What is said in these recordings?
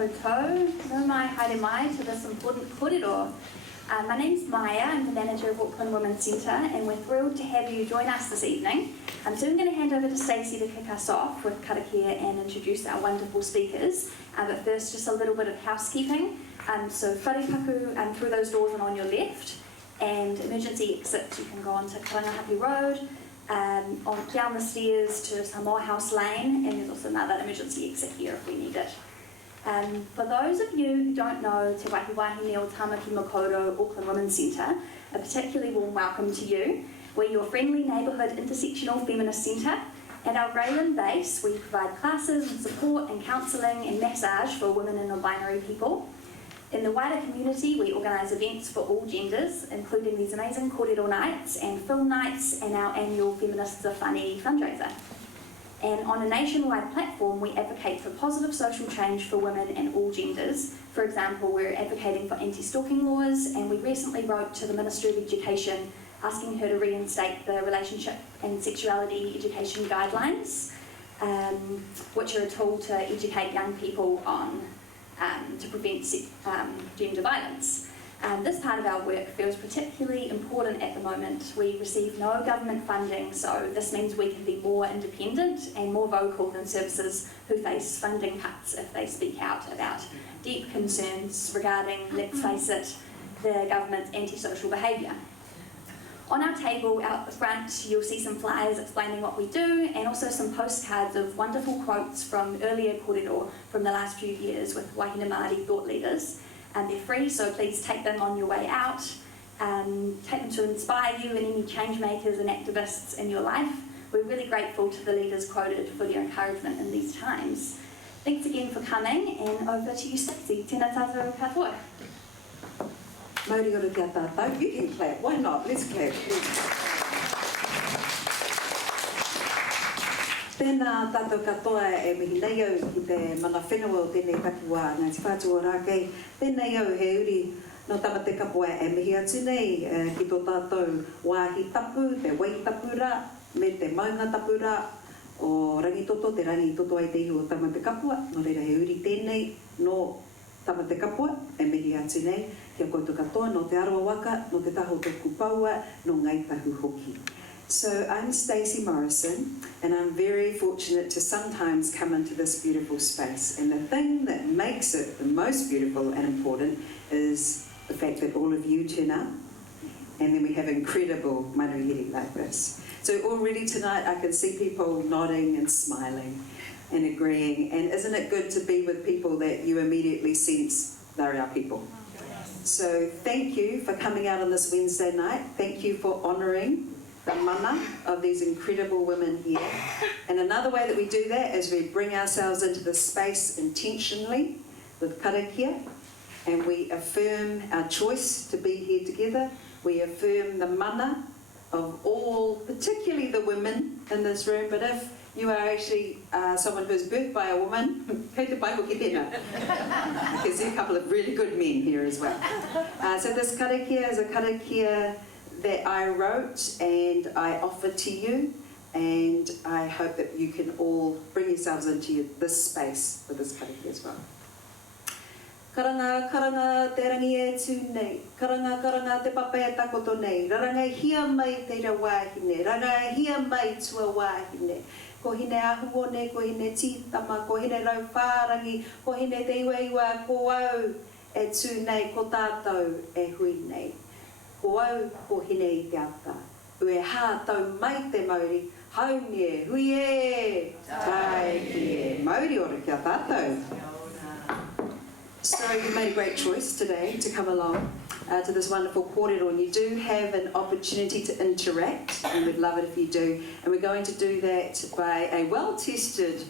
koutou, nau mai haere mai to this important kōrero. My name's Maya, I'm the manager of Auckland Women's Centre, and we're thrilled to have you join us this evening. So I'm going to hand over to Stacey to kick us off with karakia and introduce our wonderful speakers. But first, just a little bit of housekeeping. So wharepaku through those doors and on your left, and emergency exit, you can go on to Karangahape Road, down the stairs to Samoa House Lane, and there's also another emergency exit here if we need it. For those of you who don't know Te Wahi Wahine o Tāmaki Makaurau Auckland Women's Centre, a particularly warm welcome to you. We're your friendly neighbourhood intersectional feminist centre. At our Greyland base, we provide classes and support and counselling and massage for women and non-binary people. In the wider community, we organise events for all genders, including these amazing kōrero nights and film nights and our annual Feminists Are Funny fundraiser. And on a nationwide platform, we advocate for positive social change for women and all genders. For example, we're advocating for anti-stalking laws, and we recently wrote to the Ministry of Education asking her to reinstate the relationship and sexuality education guidelines, which are a tool to educate young people on to prevent gender violence. This part of our work feels particularly important at the moment. We receive no government funding, so this means we can be more independent and more vocal than services who face funding cuts if they speak out about deep concerns regarding, let's face it, the government's antisocial behaviour. On our table out the front, you'll see some flyers explaining what we do, and also some postcards of wonderful quotes from earlier kōrero from the last few years with Wahine Māori thought leaders. They're free, so please take them on your way out. Take them to inspire you and any change makers and activists in your life. We're really grateful to the leaders quoted for their encouragement in these times. Thanks again for coming, and over to you, Stacey. Tēnā tātou katoa. Mauri ora kia tātou. You can clap, why not? Let's clap. Tēnā tātou katoa e mihi nei au ki te mana whenua o tēnei takiwā ngā te whātua rākei. Tēnei au he uri no tamate kapua e mihi atu nei ki tō tātou wāhi tapu, te wai tapu rā, me te maunga tapu rā o rangitoto, te rangitoto ai te iho o tamate kapua. No reira he uri tēnei no tamate kapua e mihi atu nei. Kia koutou katoa no te aroa waka, no te taho tōku paua, no ngai tahu hoki. So I'm Stacey Morrison, and I'm very fortunate to sometimes come into this beautiful space. And the thing that makes it the most beautiful and important is the fact that all of you turn up, and then we have incredible manuhiri like this. So already tonight I can see people nodding and smiling and agreeing. And isn't it good to be with people that you immediately sense they're our people? So thank you for coming out on this Wednesday night. Thank you for honouring the mana of these incredible women here. And another way that we do that is we bring ourselves into the space intentionally with karakia, and we affirm our choice to be here together. We affirm the mana of all, particularly the women in this room, but if you are actually someone who's birthed by a woman, kei te pai hoki tēnā. I can see a couple of really good men here as well. So this karakia is a karakia that I wrote and I offer to you, and I hope that you can all bring yourselves into this space with this karakia as well. Karanga, karanga, te rangi e tū nei. Karanga, karanga, te papa e takoto nei. Raranga hia mai te ra wāhine. Raranga hia mai tua wāhine. Ko hine ahuone, ko hine tītama, ko hine rau whārangi, ko hine te iwa, ko au e tū nei, ko tātou e hui nei. Ko au, ko hine i te ata. Ue hā tau mai te Māori, haungi e, hui e, tai ki e. Māori ora kia tātou. So you made a great choice today to come along to this wonderful kōrero, and you do have an opportunity to interact, and we'd love it if you do. And we're going to do that by a well-tested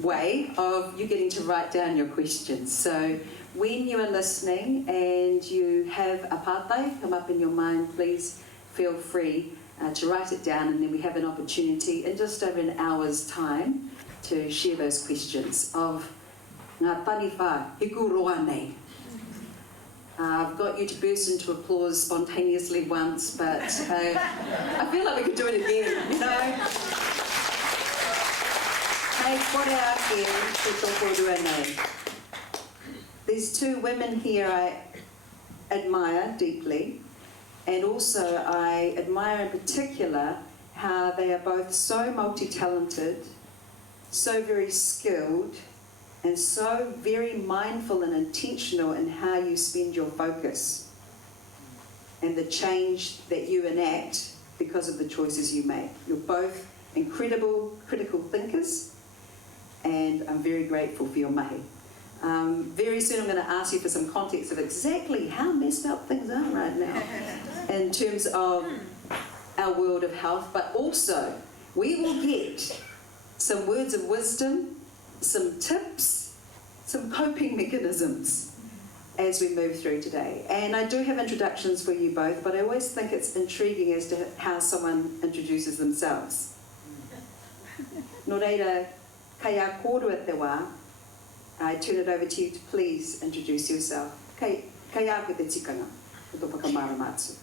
way of you getting to write down your questions. So when you are listening and you have a pātai come up in your mind, please feel free to write it down, and then we have an opportunity in just over an hour's time to share those questions of ngā taniwha, hiku roa nei. I've got you to burst into applause spontaneously once, but I feel like we could do it again, you know? Hei, kore ake te toko rua nei. There's two women here I admire deeply, and also I admire in particular how they are both so multi-talented, so very skilled, and so very mindful and intentional in how you spend your focus and the change that you enact because of the choices you make. You're both incredible critical thinkers, and I'm very grateful for your mahi. Very soon I'm going to ask you for some context of exactly how messed up things are right now in terms of our world of health, but also we will get some words of wisdom, some tips, some coping mechanisms as we move through today. And I do have introductions for you both, but I always think it's intriguing as to how someone introduces themselves. Nō reira, kai a kōrero te wā, I turn it over to you to please introduce yourself. Kai a koe te tikanga, o tō whakamara mātsu.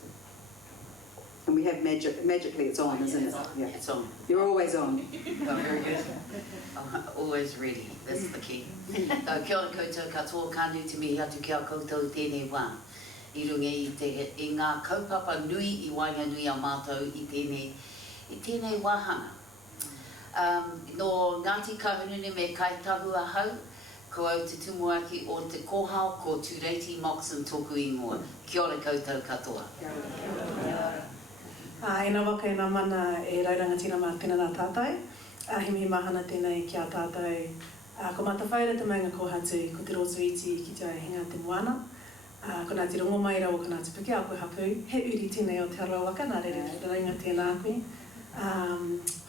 And we have magically it's on, isn't it? Yeah. It's on. You're always on. Oh, very good. I'm always ready. That's the key. Kia ora koutou katoa, ka nuti mihi atu kia koutou tēnei wā. I runga i ngā kaupapa nui i wainga nui a mātou i tēnei wāhanga. No Ngāti Kahunune me Kaitahu ahau, ko au te tumu aki o te kōhao ko Tureiti Moxon tōku ingoa. Kia ora koutou katoa. Ena waka e nā mana e raurangatina mā tēnā nā tātai. He mihi mahana tēnei ki a tātai. Ko mata whaere te maunga kōhatu, ko te rotuiti ki te ahinga te moana. Ko nā te rongo mai rau o ka nā te puke a koe hapu. He uri tēnei o te aroa waka, nā rere raunga tēnā koe.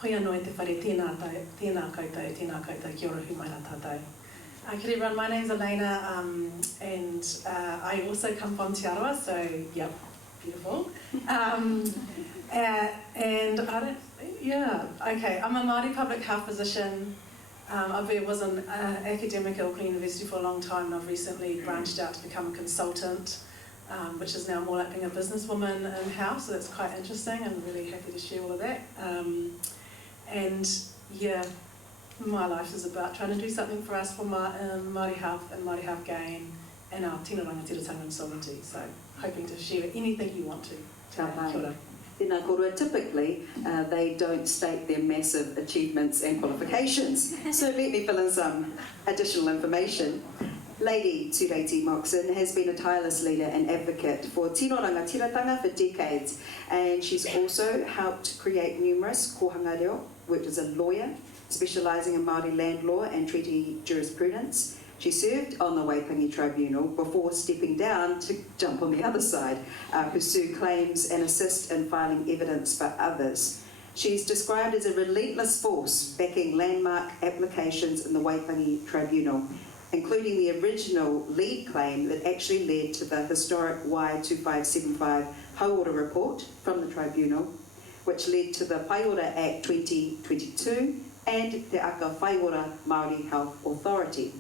Hoi anō e te whare tēnā koutou, kia ora hu mai nā tātai. Kia everyone, my name's Elana, and I also come from Te Aroa, so yep, beautiful. And I don't, okay, I'm a Māori public health physician. I was an academic at Auckland University for a long time, and I've recently branched out to become a consultant, which is now more like being a businesswoman in health, so that's quite interesting. I'm really happy to share all of that. And yeah, my life is about trying to do something for us for Māori health and Māori health gain and our tino rangatiratanga and sovereignty, so hoping to share anything you want to. Kia ora. Tēnā kōrero, typically they don't state their massive achievements and qualifications, so let me fill in some additional information. Lady Tureiti Moxon has been a tireless leader and advocate for tino rangatiratanga for decades, and she's also helped create numerous kohanga reo, worked as a lawyer, specialising in Māori land law and treaty jurisprudence. She served on the Waitangi Tribunal before stepping down to jump on the other side, pursue claims and assist in filing evidence for others. She's described as a relentless force backing landmark applications in the Waitangi Tribunal, including the original lead claim that actually led to the historic Y2575 Hauora report from the Tribunal, which led to the Paiora Act 2022 and Te Aka Whaiora Māori Health Authority.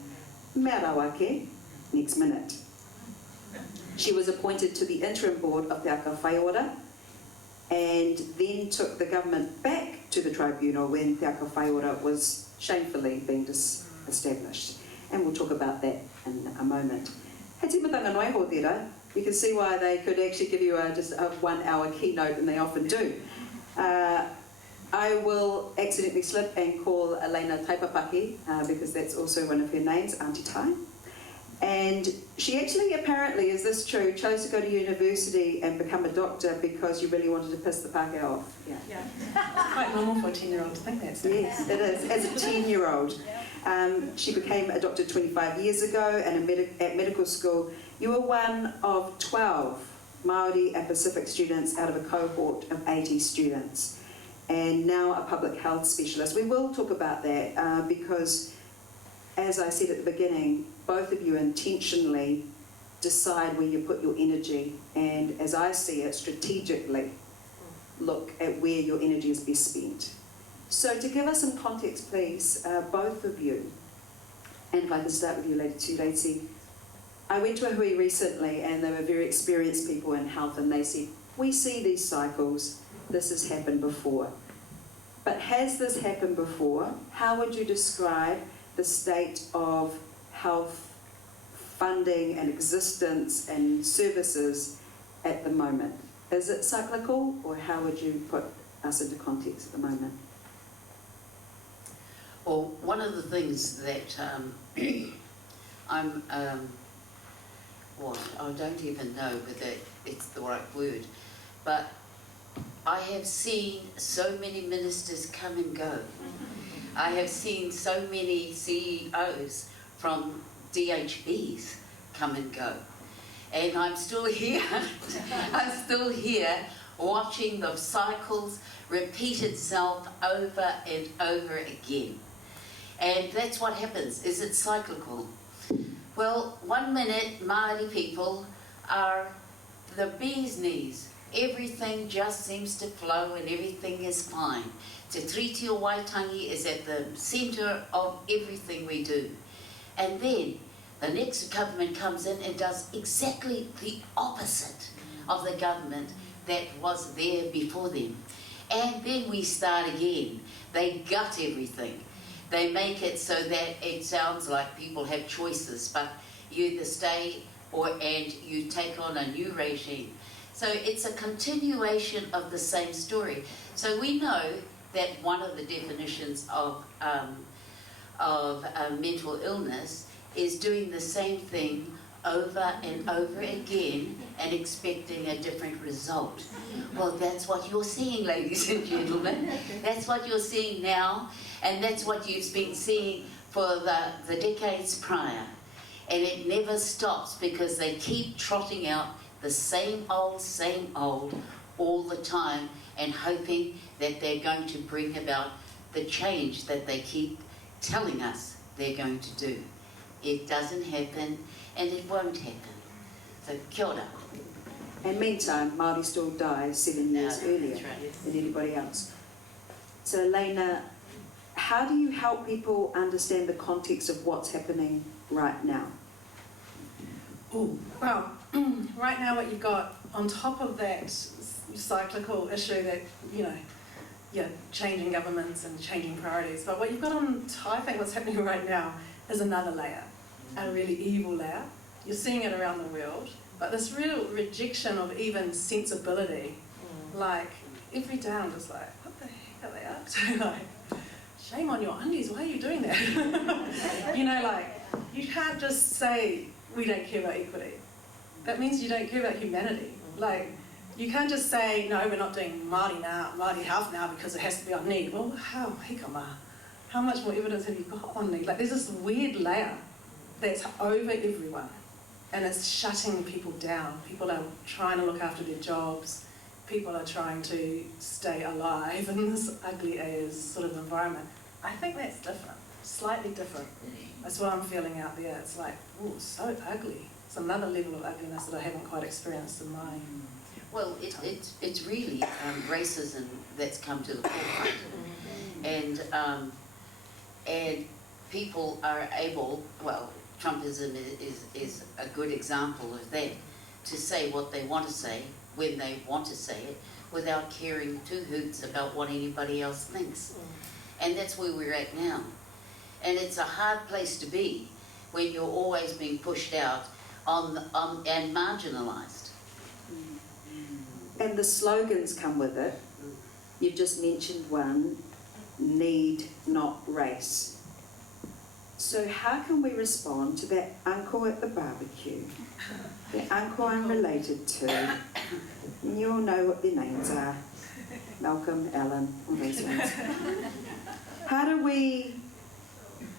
Mea rawake, next minute. She was appointed to the interim board of Te Aka Whaiora and then took the government back to the tribunal when Te Aka Whaiora was shamefully being established. And we'll talk about that in a moment. Hei timatanga noe hōtera, you can see why they could actually give you just a 1 hour keynote, and they often do. I will accidentally slip and call Elana Taipapaki, because that's also one of her names, Auntie Tai. And she actually, apparently, is this true, chose to go to university and become a doctor because you really wanted to piss the Pākehā off. Yeah. It's quite normal for a 10-year-old to think that. Yes, it is. As a 10-year-old. She became a doctor 25 years ago, and at medical school, you were one of 12 Māori and Pacific students out of a cohort of 80 students. And now a public health specialist. We will talk about that because, as I said at the beginning, both of you intentionally decide where you put your energy, and as I see it, strategically look at where your energy is best spent. So to give us some context, please, both of you, and if I can start with you, Lady Tureiti, I went to a hui recently and they were very experienced people in health, and they said, we see these cycles, this has happened before. But has this happened before? How would you describe the state of health funding and existence and services at the moment? Is it cyclical, or how would you put us into context at the moment? Well, one of the things that I don't even know whether it's the right word, but I have seen so many ministers come and go. I have seen so many CEOs from DHBs come and go. And I'm still here, I'm still here watching the cycles repeat itself over and over again. And that's what happens. Is it cyclical? Well, 1 minute Māori people are the bee's knees. Everything just seems to flow and everything is fine. Te Tureiti o Waitangi is at the centre of everything we do. And then the next government comes in and does exactly the opposite of the government that was there before them. And then we start again. They gut everything. They make it so that it sounds like people have choices, but you either stay and you take on a new regime. So it's a continuation of the same story. So we know that one of the definitions of mental illness is doing the same thing over and over again and expecting a different result. Well, that's what you're seeing, ladies and gentlemen. That's what you're seeing now, and that's what you've been seeing for the decades prior. And it never stops because they keep trotting out the same old all the time and hoping that they're going to bring about the change that they keep telling us they're going to do. It doesn't happen, and it won't happen. So, kia ora. And meantime, Māori still die 7 years earlier than anybody else. So, Elana, how do you help people understand the context of what's happening right now? Oh, well, right now what you've got on top of that cyclical issue that, changing governments and changing priorities, but what you've got on top, I think what's happening right now is another layer, a really evil layer. You're seeing it around the world, but this real rejection of even sensibility, like every day I'm just like, what the heck are they up to? Like, shame on your undies, why are you doing that? You can't just say we don't care about equity. That means you don't care about humanity. Like, you can't just say, no, we're not doing Māori health now because it has to be on need. Well, how much more evidence have you got on need? Like, there's this weird layer that's over everyone, and it's shutting people down. People are trying to look after their jobs. People are trying to stay alive in this ugly as sort of environment. I think that's different, slightly different. That's what I'm feeling out there. It's like, oh, so ugly. It's another level of ugliness that I haven't quite experienced in my... Well, it's really racism that's come to the forefront. And people are able, well, Trumpism is a good example of that, to say what they want to say when they want to say it without caring two hoots about what anybody else thinks. And that's where we're at now. And it's a hard place to be when you're always being pushed out and marginalised. And the slogans come with it. You've just mentioned one, need, not race. So how can we respond to that uncle at the barbecue, the uncle I'm related to, and you all know what their names are, Malcolm, Alan, all those ones. How do we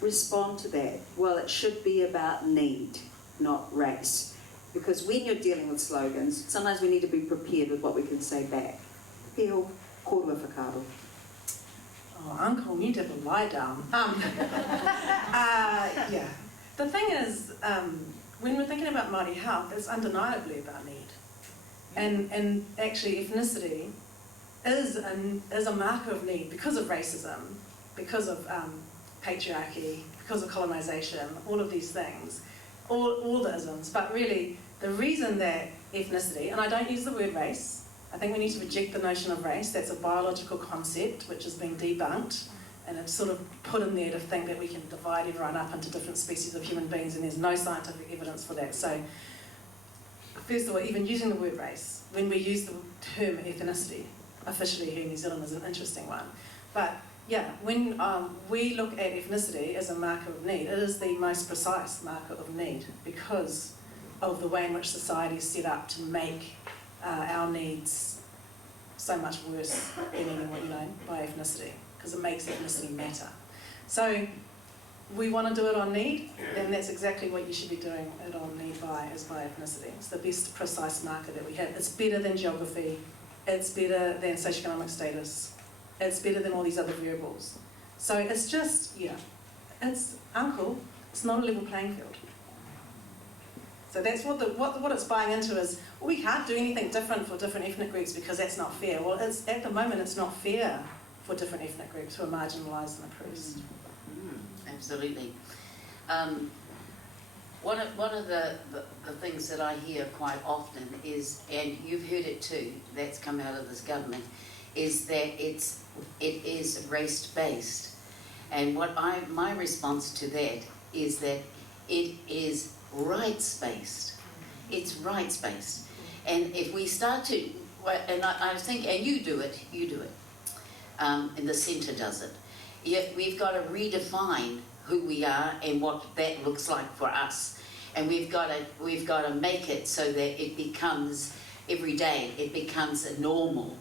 respond to that? Well, it should be about need, not race. Because when you're dealing with slogans, sometimes we need to be prepared with what we can say back. Peo, kōrua whakaaro. Oh, Uncle, you need to lie down. Yeah. The thing is, when we're thinking about Māori health, it's undeniably about need. And actually ethnicity is a marker of need because of racism, because of patriarchy, because of colonisation, all of these things, all the isms. But really, the reason that ethnicity, and I don't use the word race, I think we need to reject the notion of race. That's a biological concept which has been debunked And it's sort of put in there to think that we can divide everyone up into different species of human beings, and there's no scientific evidence for that. So, first of all, even using the word race, when we use the term ethnicity, officially here in New Zealand, is an interesting one. But yeah, when we look at ethnicity as a marker of need, it is the most precise marker of need because of the way in which society is set up to make our needs so much worse than anyone, by ethnicity, because it makes ethnicity matter. So we want to do it on need, and that's exactly what you should be doing it on need by, is by ethnicity. It's the best precise marker that we have. It's better than geography, it's better than socioeconomic status, it's better than all these other variables. So it's just, it's uncool, it's not a level playing field. So that's what it's buying into is, well, we can't do anything different for different ethnic groups because that's not fair. Well, at the moment it's not fair for different ethnic groups who are marginalised and oppressed. Absolutely. One of the things that I hear quite often is, and you've heard it too, that's come out of this government, is that it is race-based. And my response to that is that it is rights-based. It's rights-based. And if we start to, and I think, and you do it, and the centre does it, we've got to redefine who we are and what that looks like for us. And we've got to make it so that it becomes every day, it becomes a normal,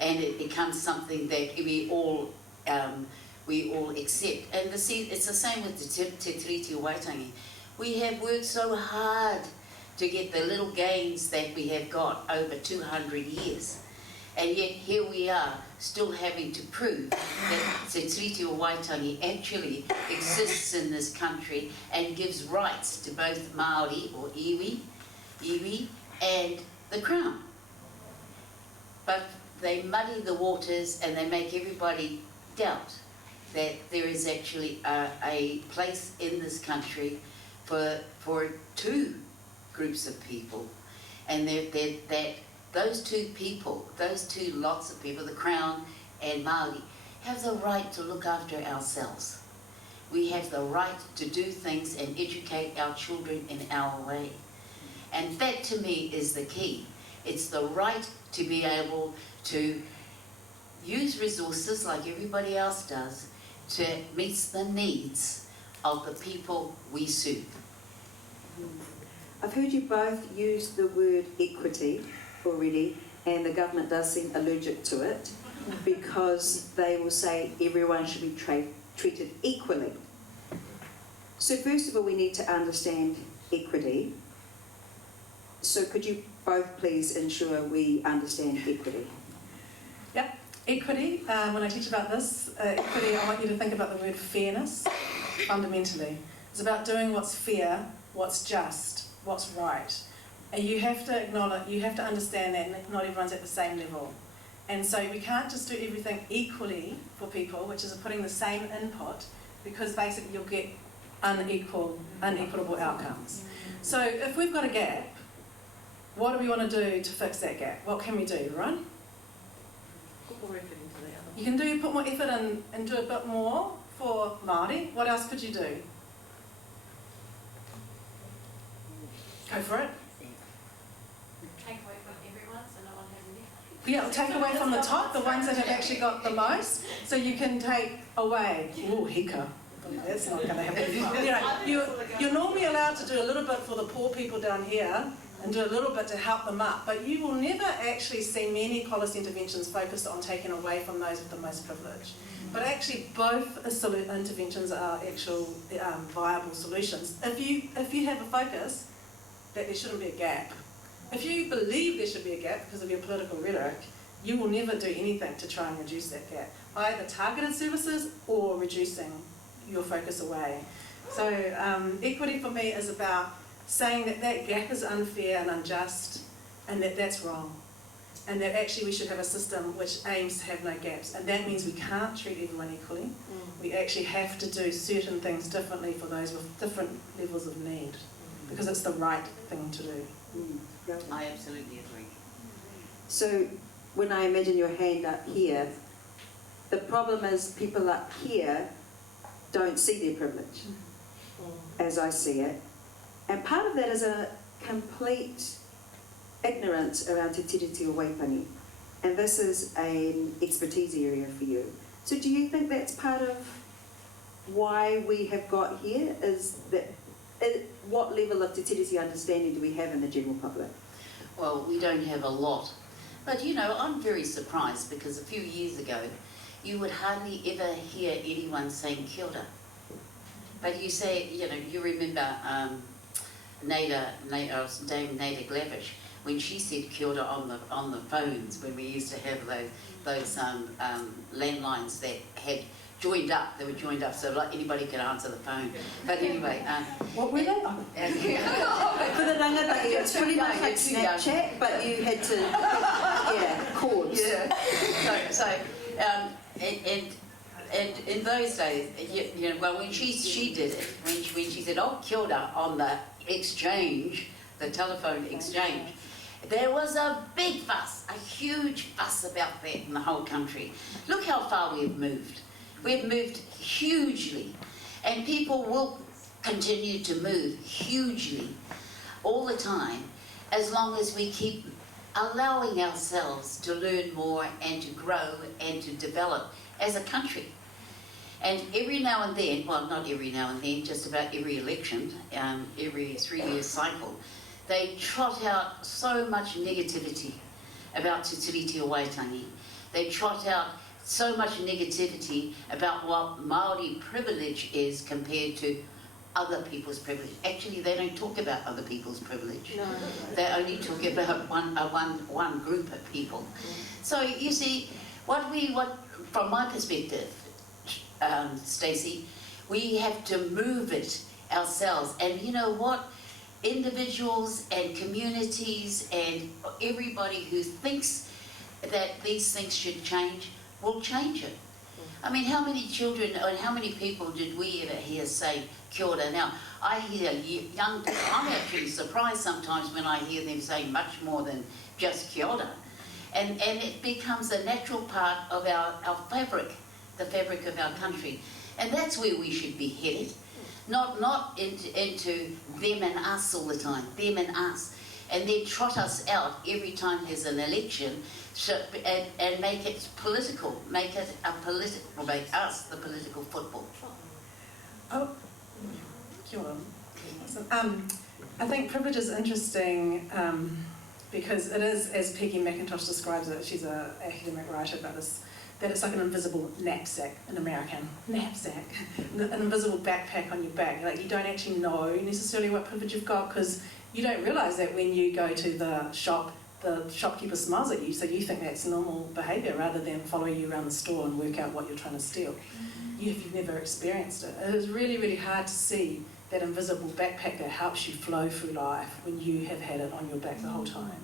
and it becomes something that we all accept. And it's the same with the Tureiti o Waitangi. We have worked so hard to get the little gains that we have got over 200 years. And yet here we are, still having to prove that Te Tiriti o Waitangi actually exists in this country and gives rights to both Māori or iwi and the Crown. But they muddy the waters and they make everybody doubt that there is actually a place in this country for two groups of people, and that those two lots of people, the Crown and Māori, have the right to look after ourselves. We have the right to do things and educate our children in our way. And that to me is the key. It's the right to be able to use resources like everybody else does to meet the needs of the people we serve. I've heard you both use the word equity already, and the government does seem allergic to it because they will say everyone should be treated equally. So first of all, we need to understand equity. So could you both please ensure we understand equity? Yep, equity, when I teach about this, equity, I want you to think about the word fairness, fundamentally. It's about doing what's fair, what's just, what's right. And you have to acknowledge, you have to understand that not everyone's at the same level. And so we can't just do everything equally for people, which is putting the same input, because basically you'll get unequitable outcomes. So if we've got a gap, what do we want to do to fix that gap? What can we do, right? You can put more effort in and do a bit more for Māori. What else could you do? Go for it. Take away from everyone so no one has anything. Yeah, take away from the top, the ones that have actually got the most. So you can take away. Oh, hika. That's not going to happen. You're normally allowed to do a little bit for the poor people down here and do a little bit to help them up, but you will never actually see many policy interventions focused on taking away from those with the most privilege. But actually both interventions are actual viable solutions. If you have a focus that there shouldn't be a gap, if you believe there should be a gap because of your political rhetoric, you will never do anything to try and reduce that gap, either targeted services or reducing your focus away. So equity for me is about saying that that gap is unfair and unjust, and that that's wrong, and that actually we should have a system which aims to have no gaps, and that means we can't treat everyone equally. We actually have to do certain things differently for those with different levels of need, because it's the right thing to do. I absolutely agree. So when I imagine your hand up here, The problem is people up here don't see their privilege, as I see it. And part of that is a complete ignorance around te tiriti o Waitangi. And this is an expertise area for you. So do you think that's part of why we have got here? Is that what level of te tiriti understanding do we have in the general public? Well, we don't have a lot. But you know, I'm very surprised because a few years ago, you would hardly ever hear anyone saying kia ora. But you say, you know, you remember Dame Nada Glavish, when she said kia ora on the phones, when we used to have those landlines that had joined up. They were joined up, so like anybody could answer the phone. But anyway, What were they? For the rangatahi, it's pretty much like Snapchat, but you had to, cords. Yeah. And in those days, you know, well, when she did it, when she said, "Oh, kia ora," on the exchange, the telephone exchange, there was a big fuss, a huge fuss about that in the whole country. Look how far we've moved. We've moved hugely, and people will continue to move hugely all the time, as long as we keep allowing ourselves to learn more and to grow and to develop as a country. And every now and then, well, not every now and then, just about every election, every 3-year cycle, they trot out so much negativity about te tiriti o Waitangi. They trot out so much negativity about what Māori privilege is compared to other people's privilege. Actually, they don't talk about other people's privilege. No. They only talk about one group of people. So you see, what from my perspective, Stacey, we have to move it ourselves. And you know what? Individuals and communities and everybody who thinks that these things should change will change it. I mean, how many children and how many people did we ever hear say kia ora? Now, I hear young people, I'm actually surprised sometimes when I hear them say much more than just kia ora. And it becomes a natural part of our fabric, the fabric of our country. And that's where we should be headed. Not into them and us all the time, them and us. And then trot us out every time there's an election and make it political, make us the political football. Oh, kia ora. I think privilege is interesting because it is, as Peggy McIntosh describes it, she's an academic writer about this, that it's like an invisible knapsack, an American knapsack, an invisible backpack on your back. Like you don't actually know necessarily what privilege you've got because you don't realise that when you go to the shop, the shopkeeper smiles at you, so you think that's normal behaviour rather than follow you around the store and work out what you're trying to steal. You've never experienced it. It is really, really hard to see that invisible backpack that helps you flow through life when you have had it on your back the whole time.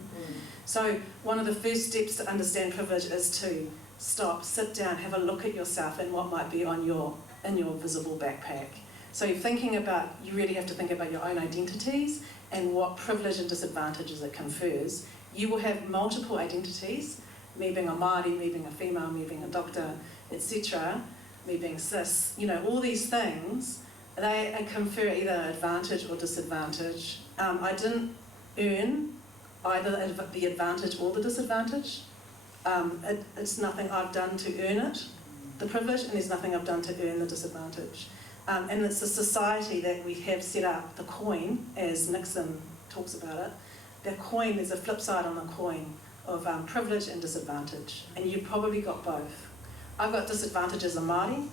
So one of the first steps to understand privilege is to stop, sit down, have a look at yourself and what might be in your visible backpack. So you're thinking about, you really have to think about your own identities and what privilege and disadvantages it confers. You will have multiple identities, me being a Māori, me being a female, me being a doctor, etc., me being cis, you know, all these things, they confer either advantage or disadvantage. I didn't earn either the advantage or the disadvantage. It's nothing I've done to earn it, the privilege, and there's nothing I've done to earn the disadvantage. And it's a society that we have set up, the coin, as Nixon talks about it. The coin, there's a flip side on the coin of privilege and disadvantage, and you've probably got both. I've got disadvantage as a Māori,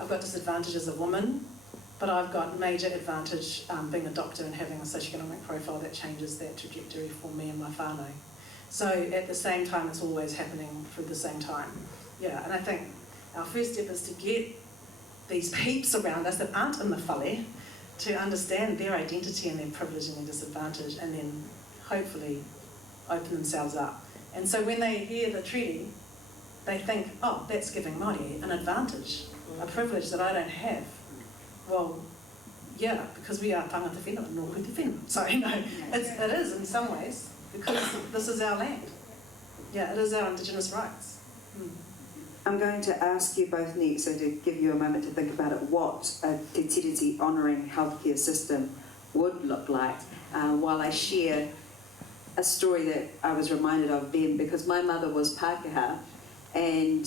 I've got disadvantage as a woman, but I've got major advantage being a doctor and having a socioeconomic profile that changes that trajectory for me and my whānau. So at the same time, it's always happening through the same time. Yeah, and I think our first step is to get these peeps around us that aren't in the whale to understand their identity and their privilege and their disadvantage, and then hopefully open themselves up. And so when they hear the treaty, they think, oh, that's giving Māori an advantage, a privilege that I don't have. Well, yeah, because we are tangata whenua, nō koe te whenua. So, you know, it is in some ways, because this is our land. Yeah, it is our Indigenous rights. I'm going to ask you both next, so to give you a moment to think about it, what a Te Tiriti honouring healthcare system would look like, while I share a story that I was reminded of then, because my mother was Pākehā and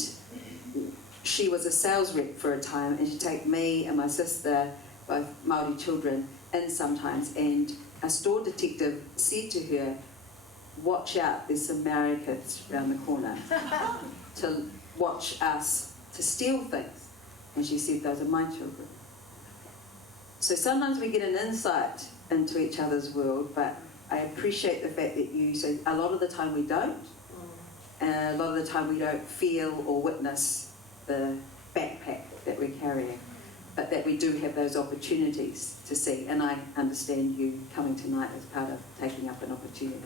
she was a sales rep for a time, and she'd take me and my sister, both Māori children, in sometimes, and a store detective said to her, watch out, there's some Maori kids around the corner to watch us, to steal things. And she said, those are my children. So sometimes we get an insight into each other's world, but I appreciate the fact that you say a lot of the time we don't, and a lot of the time we don't feel or witness the backpack that we're carrying, but that we do have those opportunities to see. And I understand you coming tonight as part of taking up an opportunity.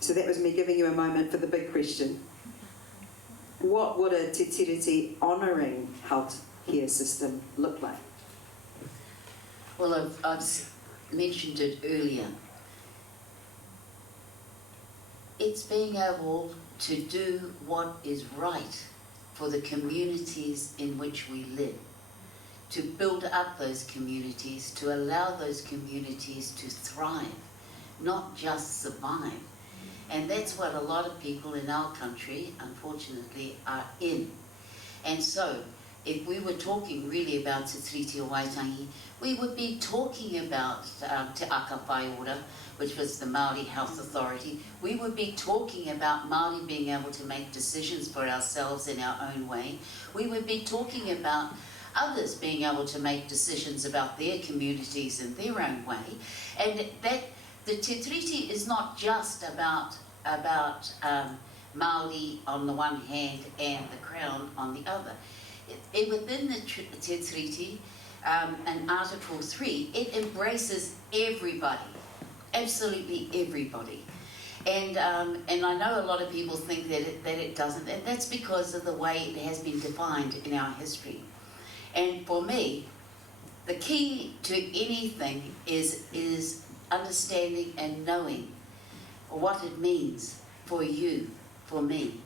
So that was me giving you a moment for the big question. What would a Te Tiriti honouring healthcare system look like? Well, I've mentioned it earlier. It's being able to do what is right for the communities in which we live, to build up those communities, to allow those communities to thrive, not just survive. And that's what a lot of people in our country, unfortunately, are in. And so, if we were talking really about Te Tiriti o Waitangi, we would be talking about Te Aka Whai Ora, which was the Māori Health Authority. We would be talking about Māori being able to make decisions for ourselves in our own way. We would be talking about others being able to make decisions about their communities in their own way. And that the Te Tiriti is not just about Māori on the one hand and the Crown on the other. Within the Te Tiriti, in Article 3, it embraces everybody, absolutely everybody. And I know a lot of people think that it doesn't, and that's because of the way it has been defined in our history. And for me, the key to anything is understanding and knowing what it means for you, for me.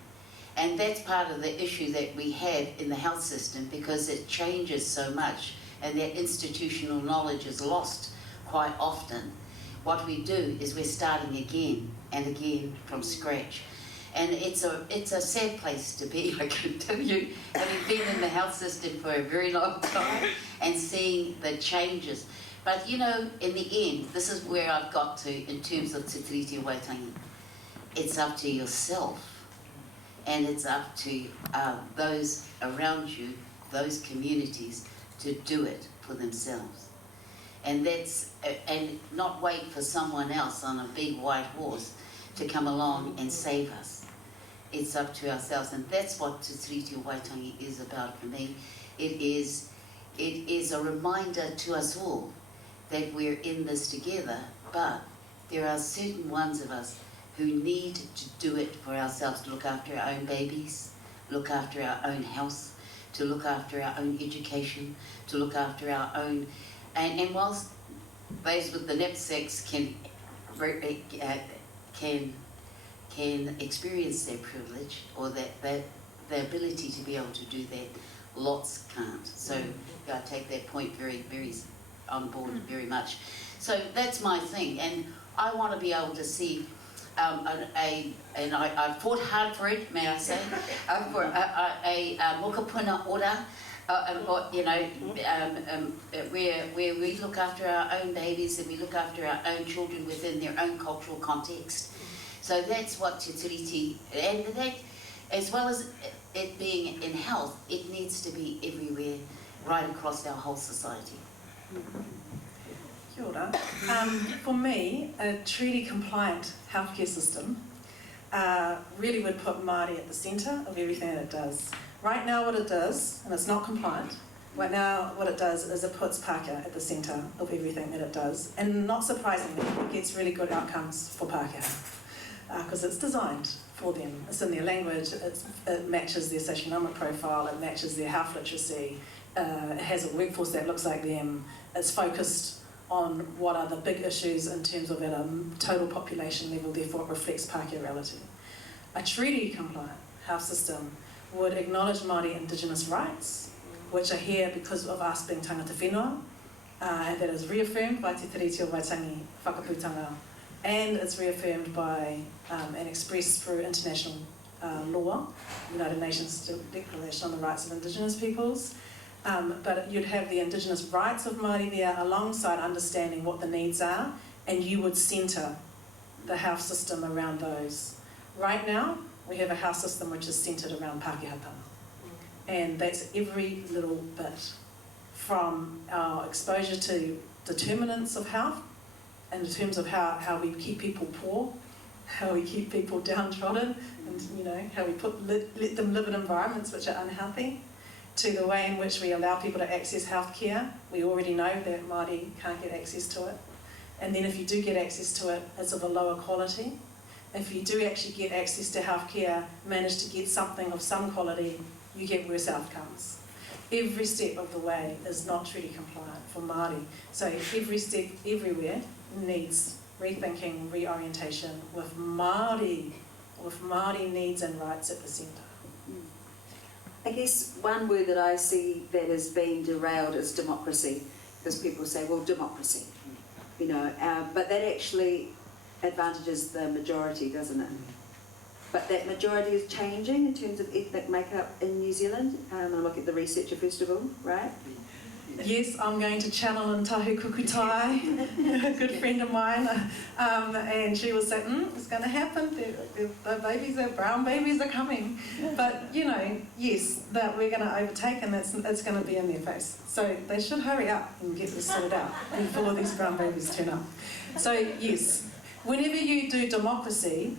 And that's part of the issue that we have in the health system, because it changes so much and that institutional knowledge is lost quite often. What we do is we're starting again and again from scratch. And it's a sad place to be, I can tell you, having been in the health system for a very long time and seeing the changes. But you know, in the end, this is where I've got to in terms of Te Tiriti o Waitangi. It's up to yourself, and it's up to those around you, those communities, to do it for themselves. And that's, and not wait for someone else on a big white horse to come along and save us. It's up to ourselves, and that's what Te Tiriti o Waitangi is about for me. It is a reminder to us all that we're in this together, but there are certain ones of us who need to do it for ourselves, to look after our own babies, look after our own health, to look after our own education, to look after our own, and whilst those with the knapsacks can experience their privilege or the ability to be able to do that, lots can't. So I take that point very, very on board very much. So that's my thing, and I want to be able to see and I fought hard for it, may I say, for a mokapuna ora, you know, where we look after our own babies and we look after our own children within their own cultural context. So that's what Te Tiriti, and that, as well as it being in health, it needs to be everywhere, right across our whole society. Kia ora. For me, a treaty-compliant healthcare system really would put Māori at the centre of everything that it does. Right now what it does, and it's not compliant, right now what it does is it puts Pākehā at the centre of everything that it does. And not surprisingly, it gets really good outcomes for Pākehā because it's designed for them. It's in their language, it matches their socioeconomic profile, it matches their health literacy, it has a workforce that looks like them, it's focused on what are the big issues in terms of at a total population level, therefore it reflects Pākehā reality. A treaty-compliant health system would acknowledge Māori Indigenous rights, which are here because of us being tangata whenua, and that is reaffirmed by Te Tureiti o Waitangi whakaputanga, and it's reaffirmed by and expressed through international law, United Nations Declaration on the Rights of Indigenous Peoples. But you'd have the Indigenous rights of Māori there alongside understanding what the needs are, and you would centre the health system around those. Right now, we have a health system which is centred around Pākehata, and that's every little bit, from our exposure to determinants of health, in terms of how we keep people poor, how we keep people downtrodden, and how we let them live in environments which are unhealthy, to the way in which we allow people to access healthcare. We already know that Māori can't get access to it, and then if you do get access to it, it's of a lower quality. If you do actually get access to healthcare, manage to get something of some quality, you get worse outcomes. Every step of the way is not treaty compliant for Māori. So every step, everywhere, needs rethinking, reorientation with Māori needs and rights at the centre. I guess one word that I see that has been derailed is democracy, because people say, well, democracy, but that actually advantages the majority, doesn't it? But that majority is changing in terms of ethnic makeup in New Zealand. I look at the researcher first of all, right? Yes, I'm going to channel in Tahu Kukutai, a good friend of mine, and she will say, it's going to happen, the brown babies are coming. But, yes, that we're going to overtake, and it's going to be in their face. So they should hurry up and get this sorted out before these brown babies turn up. So, yes, whenever you do democracy,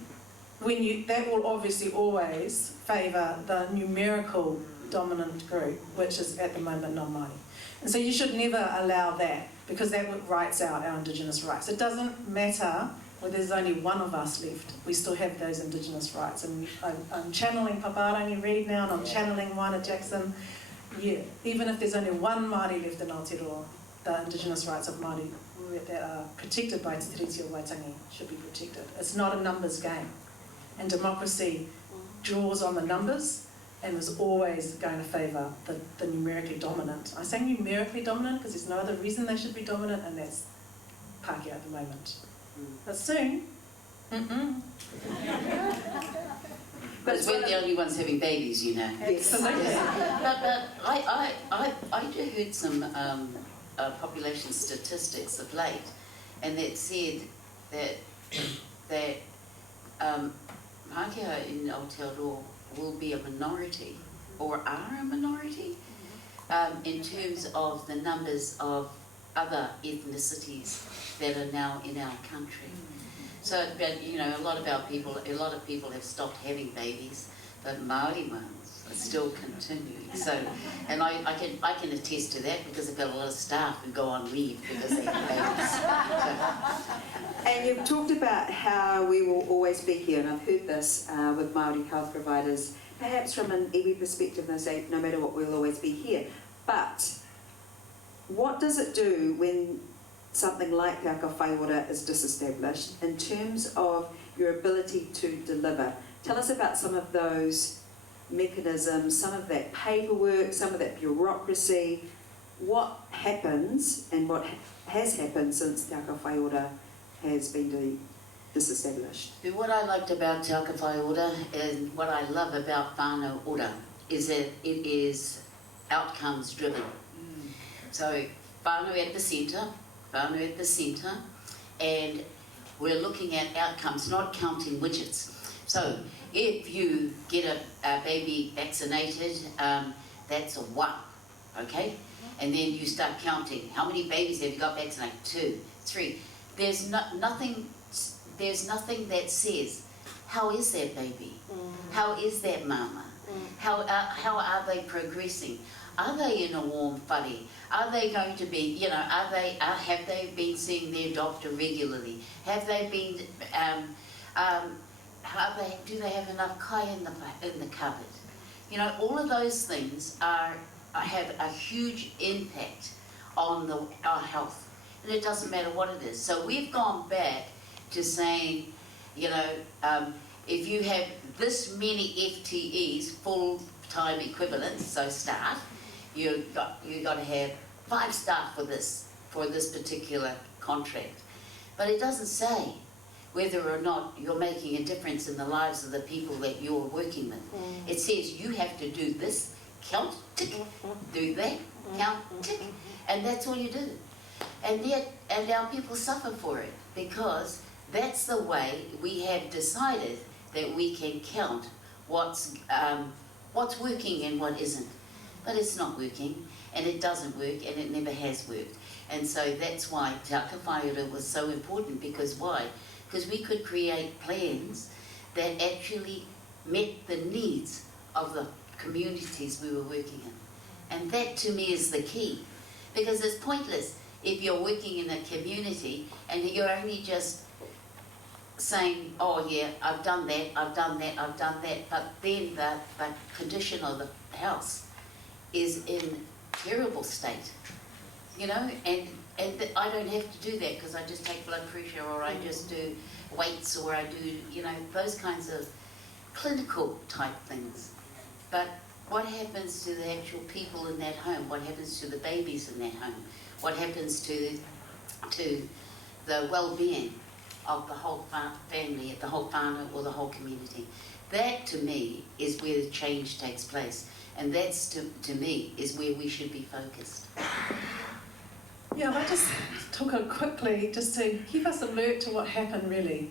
that will obviously always favour the numerical dominant group, which is at the moment non-Māori. And so you should never allow that, because that writes out our Indigenous rights. It doesn't matter whether there's only one of us left, we still have those Indigenous rights. And I'm channeling Paparangi Reid now, and I'm channeling Waina Jackson. Yeah, even if there's only one Māori left in Aotearoa, the Indigenous rights of Māori that are protected by Te Tureiti o Waitangi should be protected. It's not a numbers game. And democracy draws on the numbers and is always going to favour the numerically dominant. I say numerically dominant because there's no other reason they should be dominant, and that's Pākehā at the moment. But soon, But it's we're the only ones having babies, Absolutely. But I do heard some population statistics of late, and that said that Pākehā in Aotearoa will be a minority, or are a minority, in terms of the numbers of other ethnicities that are now in our country. So, but a lot of people have stopped having babies, but Māori ones are still continuing. So, and I can attest to that, because I've got a lot of staff who go on leave because they have babies. So. And you've talked about how we will always be here, and I've heard this with Māori health providers, perhaps from an iwi perspective, they say no matter what, we'll always be here. But what does it do when something like Te Aka Whai Ora is disestablished in terms of your ability to deliver? Tell us about some of those mechanisms, some of that paperwork, some of that bureaucracy. What happens and what has happened since Te Aka Whai Ora has been disestablished? What I liked about Te Aka Whai Ora, and what I love about whānau ora, is that it is outcomes driven. So whānau at the centre, and we're looking at outcomes, not counting widgets. So if you get a baby vaccinated, that's a 1, okay? And then you start counting, how many babies have you got vaccinated? 2, 3. There's nothing that says, how is that baby? How is that mama? How are they progressing? Are they in a warm whare? Are they going to be, have they been seeing their doctor regularly? Have they been, do they have enough kai in the cupboard? All of those things have a huge impact on our health. And it doesn't matter what it is. So we've gone back to saying, if you have this many FTEs, full-time equivalents, so staff, you got to have 5 staff for this particular contract. But it doesn't say whether or not you're making a difference in the lives of the people that you're working with. It says you have to do this, count, tick, do that, count, tick, and that's all you do. And yet, and our people suffer for it, because that's the way we have decided that we can count what's working and what isn't. But it's not working, and it doesn't work, and it never has worked. And so that's why Te Aka Whaiora was so important, because why? Because we could create plans that actually met the needs of the communities we were working in. And that to me is the key, because it's pointless if you're working in a community and you're only just saying, oh yeah, I've done that, I've done that, I've done that, but then the condition of the house is in terrible state, you know, and I don't have to do that because I just take blood pressure, or I just do weights, or I do, you know, those kinds of clinical type things. But what happens to the actual people in that home? What happens to the babies in that home? What happens to the well-being of the whole family, the whole whānau, or the whole community? That to me is where the change takes place, and that's to me is where we should be focused. Yeah, I just took it quickly just to keep us alert to what happened really.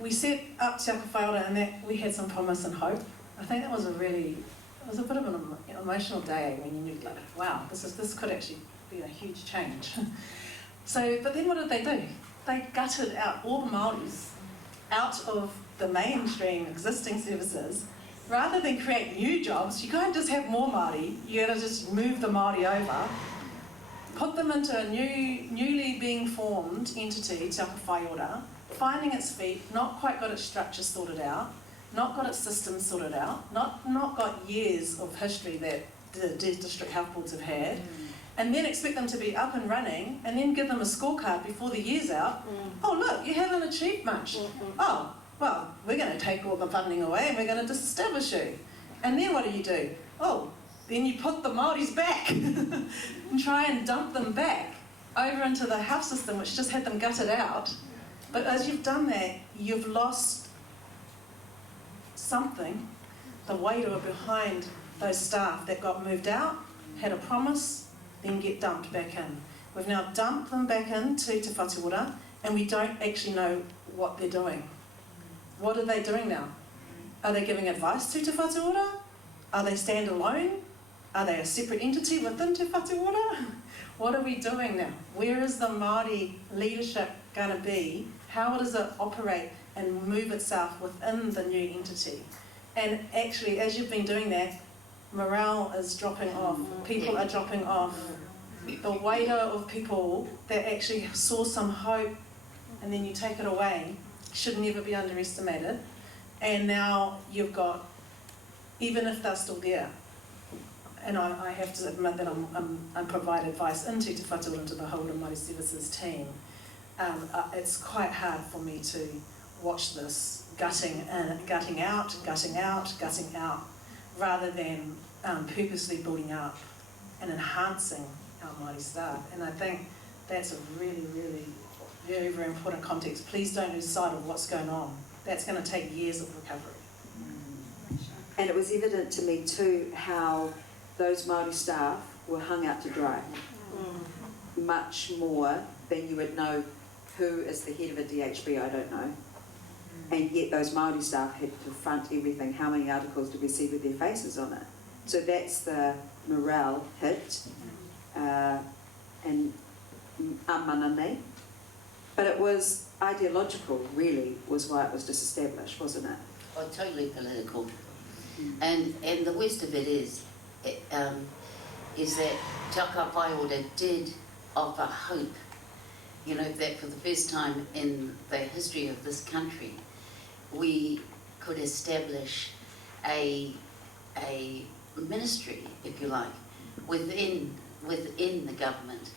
We set up Te Aka Whaiora and that we had some promise and hope. I think that was it was a bit of an emotional day when you knew, like, wow, this could actually be a huge change. So, but then what did they do? They gutted out all the Māoris out of the mainstream existing services. Rather than create new jobs, you can't just have more Māori, you gotta just move the Māori over, put them into a newly being formed entity, Te Aka Whaiora, finding its feet, not quite got its structure sorted out, not got its systems sorted out, not got years of history that the district health boards have had, and then expect them to be up and running, and then give them a scorecard before the year's out. Oh look, you haven't achieved much. Oh, well, we're going to take all the funding away and we're going to disestablish you. And then what do? Oh, then you put the Māoris back and try and dump them back over into the health system, which just had them gutted out. But as you've done that, you've lost something, the weight behind those staff that got moved out, had a promise, then get dumped back in. We've now dumped them back into Te Whatuora, and we don't actually know what they're doing. What are they doing now? Are they giving advice to Te Whatuora? Are they standalone? Are they a separate entity within Te Whatuora? What are we doing now? Where is the Māori leadership going to be? How does it operate and move itself within the new entity? And actually, as you've been doing that, morale is dropping off. People are dropping off. The weight of people that actually saw some hope and then you take it away should never be underestimated. And now you've got, even if they're still there, and I have to admit that I provide advice into Te Whatuora, into the whole Māori Services team, it's quite hard for me to watch this gutting out, rather than purposely building up and enhancing our Māori staff. And I think that's a really, really very, very important context. Please don't lose sight of what's going on. That's going to take years of recovery. And it was evident to me too how those Māori staff were hung out to dry. Much more than you would know who is the head of a DHB, I don't know. And yet those Māori staff had to front everything. How many articles did we see with their faces on it? So that's the morale hit. And amanane. But it was ideological, really, was why it was disestablished, wasn't it? Oh, totally political. And the worst of it is that Te Aka Whaiora did offer hope, you know, that for the first time in the history of this country, we could establish a ministry, if you like, within the government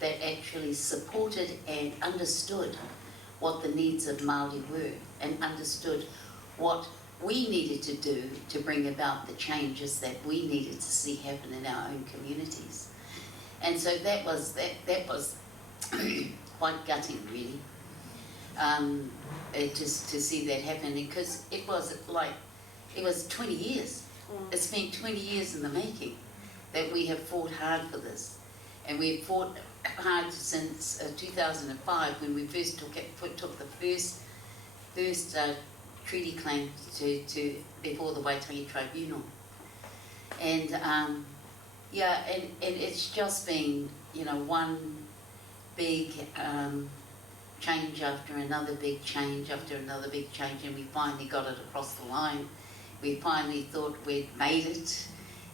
that actually supported and understood what the needs of Māori were, and understood what we needed to do to bring about the changes that we needed to see happen in our own communities. And so that was quite gutting, really, just to see that happen, because it was 20 years. It's been 20 years in the making that we have fought hard for this, and we've fought hard since 2005 when we first took the first treaty claim to before the Waitangi Tribunal, and and it's just been, you know, one big change after another big change after another big change, and we finally got it across the line. We finally thought we'd made it,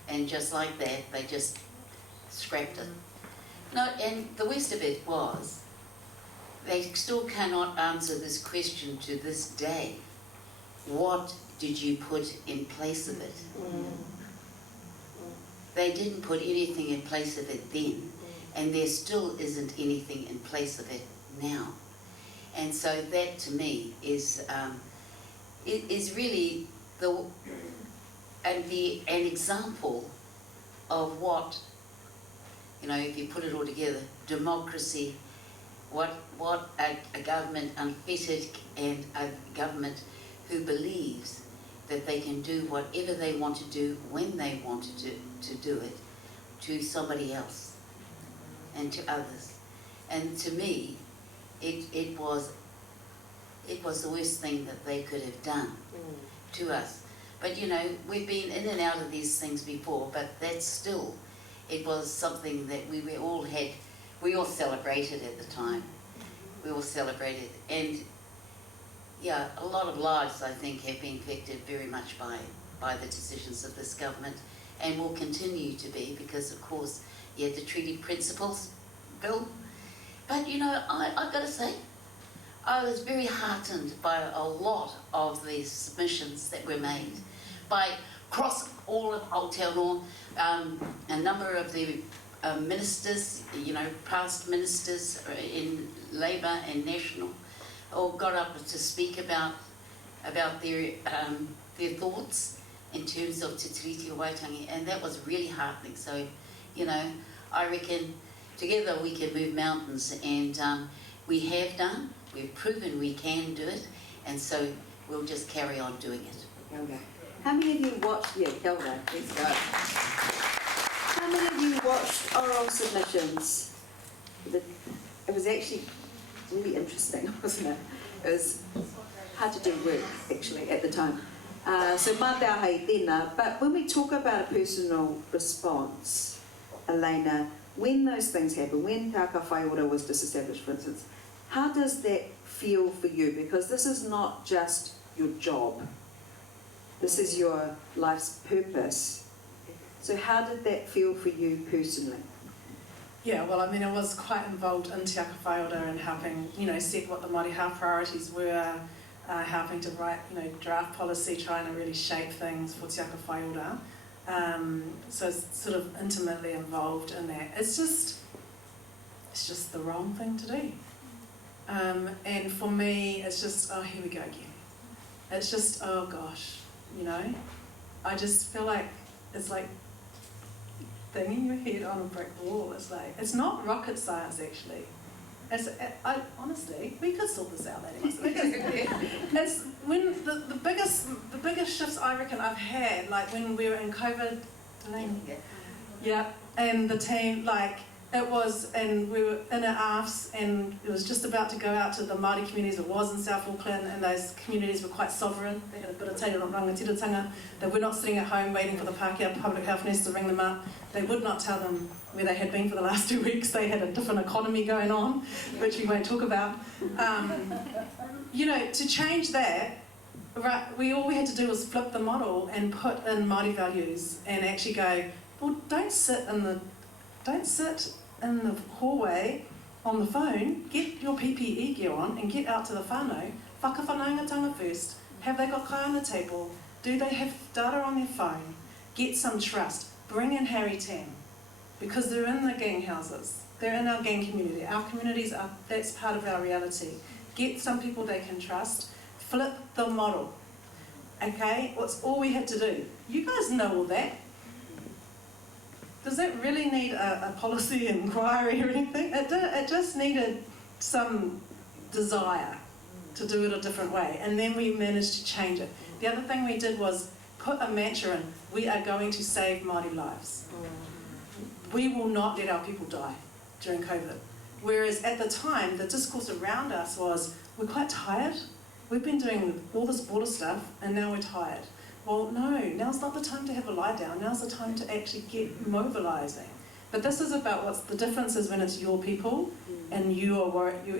and just like that, they just scrapped it. No, and the worst of it was, they still cannot answer this question to this day. What did you put in place of it? They didn't put anything in place of it then, and there still isn't anything in place of it now. And so that, to me, is really an example of what, you know, if you put it all together, democracy, what a government unfettered, and a government who believes that they can do whatever they want to do when they want to do it to somebody else and to others. And to me, it was the worst thing that they could have done to us. But you know, we've been in and out of these things before, but that's still, it was something that we all celebrated at the time. We all celebrated, and yeah, a lot of lives, I think, have been affected very much by the decisions of this government, and will continue to be, because of course you had the Treaty Principles Bill. But you know, I've got to say, I was very heartened by a lot of the submissions that were made by across all of Aotearoa. A number of the ministers, you know, past ministers in Labour and National, all got up to speak about their thoughts in terms of Te Tiriti o Waitangi, and that was really heartening. So, you know, I reckon together we can move mountains, and we have done. We've proven we can do it, and so we'll just carry on doing it. Okay. How many of you watched? Yeah, Kia ora. Let's go. How many of you watched oral submissions? It was actually really interesting, wasn't it? It was hard to do work, actually, at the time. So mā te aha I tēnā. But when we talk about a personal response, Elana, when those things happen, when Taka Whai Ora was disestablished, for instance, how does that feel for you? Because this is not just your job. This is your life's purpose. So how did that feel for you personally? Yeah, well, I mean, I was quite involved in Te Aka Whai Ora and helping, you know, set what the Māori Hā priorities were, helping to write, you know, draft policy, trying to really shape things for Te Aka Whai Ora. So it's sort of intimately involved in that. It's just the wrong thing to do. And for me, it's just, oh, here we go again. It's just, oh gosh, you know, I just feel like it's like banging your head on a brick wall. It's like, it's not rocket science actually. Honestly, we could sort this out later. It's when the biggest shifts I reckon I've had, like when we were in COVID, yeah, and the team, like, it was, and we were in our AFS, and it was just about to go out to the Māori communities. It was in South Auckland, and those communities were quite sovereign. They had a bit of te rangatiratanga. They were not sitting at home waiting for the Pākehā Public Health Nurse to ring them up. They would not tell them where they had been for the last 2 weeks. They had a different economy going on, which we won't talk about. You know, to change that, right, all we had to do was flip the model and put in Māori values and actually go, well, don't sit in the hallway on the phone, get your PPE gear on and get out to the whānau, whakawhanaungatanga first. Have they got kai on the table? Do they have data on their phone? Get some trust. Bring in Harry Tam, because they're in the gang houses. They're in our gang community. Our communities are, that's part of our reality. Get some people they can trust. Flip the model. Okay, what's all we had to do? You guys know all that. Does that really need a policy inquiry or anything? It just needed some desire to do it a different way, and then we managed to change it. The other thing we did was put a mantra in: we are going to save Māori lives. We will not let our people die during COVID. Whereas at the time, the discourse around us was, we're quite tired. We've been doing all this border stuff, and now we're tired. Well, no, now's not the time to have a lie down. Now's the time to actually get mobilising. But this is about what's the difference is when it's your people, and you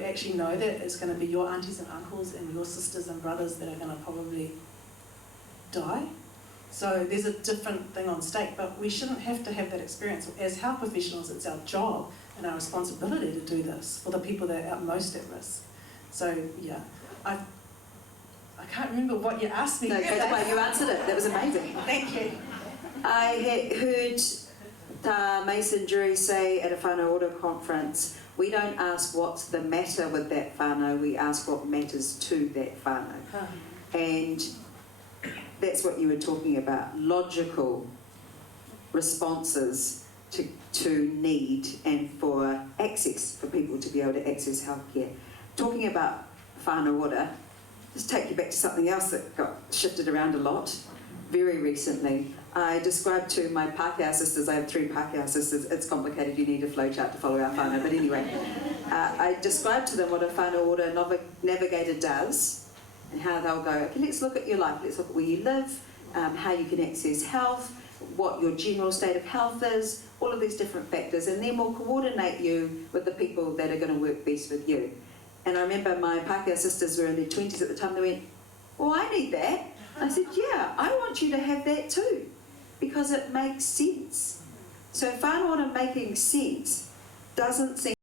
actually know that it's going to be your aunties and uncles and your sisters and brothers that are going to probably die. So there's a different thing on stake, but we shouldn't have to have that experience. As health professionals, it's our job and our responsibility to do this for the people that are most at risk. So yeah, I can't remember what you asked me. No, that's why you answered it. That was amazing. Thank you. I heard Mason Jury say at a whānau order conference, we don't ask what's the matter with that whānau, we ask what matters to that whānau. And that's what you were talking about, logical responses to need and for access, for people to be able to access healthcare. Talking about whānau order, just take you back to something else that got shifted around a lot very recently. I described to my Pākehā sisters, I have 3 Pākehā sisters, it's complicated, you need a flowchart to follow our whānau, but anyway, I described to them what a whānau order navigator does and how they'll go, okay, let's look at your life, let's look at where you live, how you can access health, what your general state of health is, all of these different factors, and then we'll coordinate you with the people that are going to work best with you. And I remember my Pākehā sisters were in their 20s at the time, they went, well, I need that. I said, yeah, I want you to have that too, because it makes sense. So whānau order making sense doesn't seem